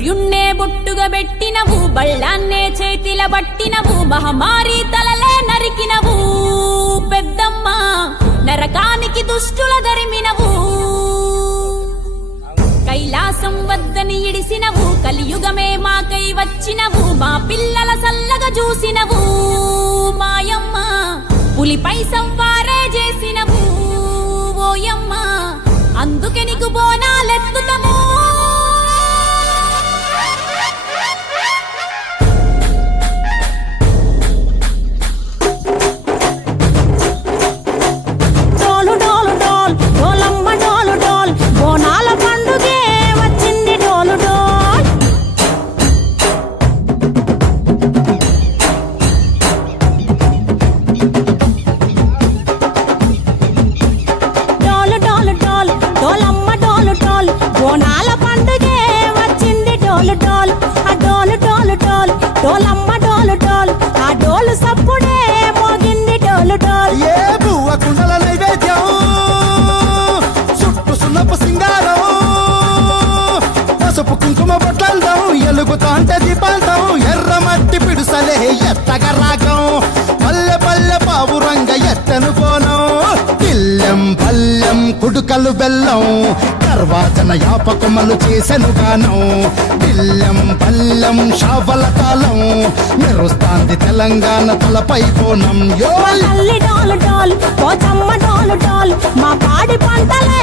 సూర్యున్నే బొట్టుగా పెట్టినవు, బళ్ళాన్నే చేతిల పట్టినవు, మహమారి తలలే నరికినవు పెద్దమ్మ, నరకానికి దుష్టుల దరిమినవు. కైలాసం వద్దని ఇడిసినవు, కలియుగమే మాకై వచ్చినవు, మా పిల్లల సల్లగా చూసినవు మాయమ్మ, పులిపై సంవారే చేసినవు ఓయమ్మ, అందుకే నీకు బోనాలెత్తుతము. ఎలుగుతాంటే దీపాలతం ఎర్రమట్టి పిడుసలే ఎత్తగా రాగం, పల్లె పల్లె పావురంగ ఎత్తను కోనం, పిల్లెం పల్లెం కుడుకలు బెల్లం, తర్వాతన యాపకమలు చేసెను గానం, పిల్లెం పల్లెం షావల తాళం, మెరుస్తాంది తెలంగాణ తలపై కోణం. డాల్ డాల్ డాల్ మా పాడి పంటలే